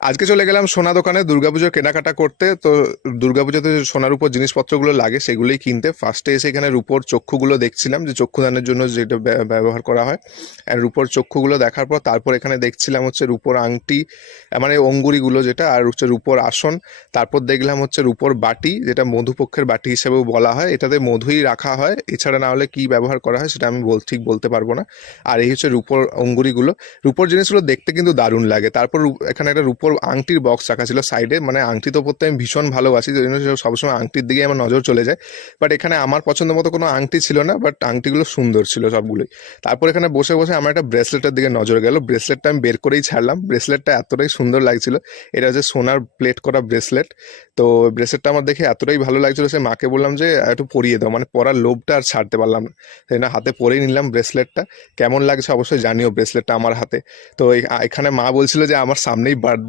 আজকে চলে গেলাম সোনা দোকানে দুর্গাপুজোর কেনাকাটা করতে। তো দুর্গাপুজোতে যে সোনার উপর জিনিসপত্রগুলো লাগে সেগুলোই কিনতে ফার্স্টে এসে এখানে রূপোর চক্ষুগুলো দেখছিলাম, যে চক্ষুদানের জন্য যেটা ব্যবহার করা হয়। আর রূপোর চক্ষুগুলো দেখার পর তারপর এখানে দেখছিলাম হচ্ছে রূপোর আংটি, মানে অঙ্গুরিগুলো যেটা, আর হচ্ছে রূপোর আসন। তারপর দেখলাম হচ্ছে রূপোর বাটি, যেটা মধুপক্ষের বাটি হিসেবেও বলা হয়। এটাতে মধুই রাখা হয়, এছাড়া না হলে কি ব্যবহার করা হয় সেটা আমি ঠিক বলতে পারবো না। আর এই হচ্ছে রূপোর অঙ্গুরিগুলো। রূপোর জিনিসগুলো দেখতে কিন্তু দারুণ লাগে। তারপর এখানে একটা রূপোর আংটির বক্স রাখা ছিল সাইডে, মানে আংটি তো পরতে আমি ভীষণ ভালোবাসি, সেই জন্য সবসময় আংটির দিকে আমার নজর চলে যায়। বাট এখানে আমার পছন্দ মতো কোনো আংটি ছিল না, বাট আংটিগুলো সুন্দর ছিল সবগুলোই। তারপর এখানে বসে বসে আমার একটা ব্রেসলেটের দিকে নজর গেল। ব্রেসলেটটা আমি বের করেই ছাড়লাম, ব্রেসলেটটা এতটাই সুন্দর লাগছিল। এটা হচ্ছে সোনার প্লেট করা ব্রেসলেট। তো ব্রেসলেটটা আমার দেখে এতটাই ভালো লাগছিল, সে মাকে বললাম যে একটু পরিয়ে দাও, মানে পরার লোভটা আর ছাড়তে পারলাম না। তাই না, হাতে পরেই নিলাম ব্রেসলেটটা। কেমন লাগছে অবশ্যই জানিও ব্রেসলেটটা আমার হাতে। তো এখানে মা বলছিল যে আমার সামনেই বার্থডে